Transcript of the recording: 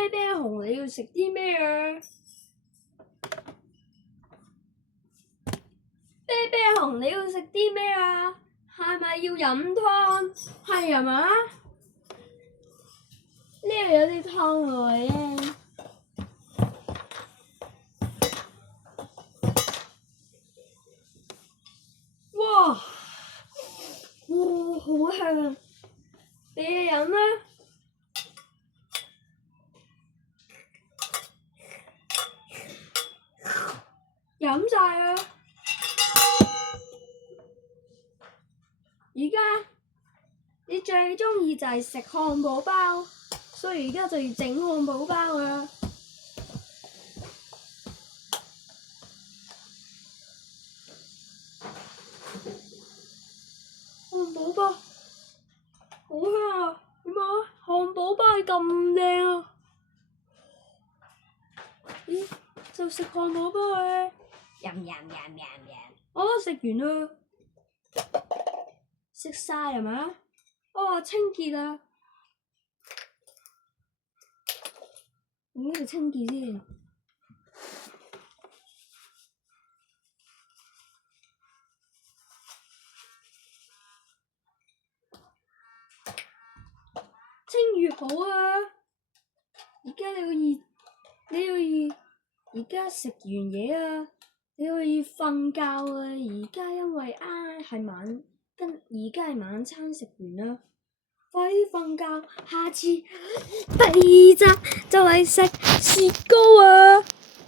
啤啤熊，你要食啲咩啊？啤啤熊，你要食啲咩啊？係咪要飲湯？係啊嘛？呢度有啲湯喎，哇！哇，好香！俾你飲啦。飲晒啦！而家你最鍾意就係食漢堡包，所以而家就要整漢堡包啦。漢堡包好香啊！點解漢堡包咁靚啊？咦，就食漢堡包啊！我都食完啦，食晒係嘛？哦，清潔啊！用呢個清潔先。清越好啊！而家而家食完嘢啊，你可以瞓覺啊！而家因為而家係晚餐食完啦，快啲瞓覺，下次第二集就嚟食雪糕啊！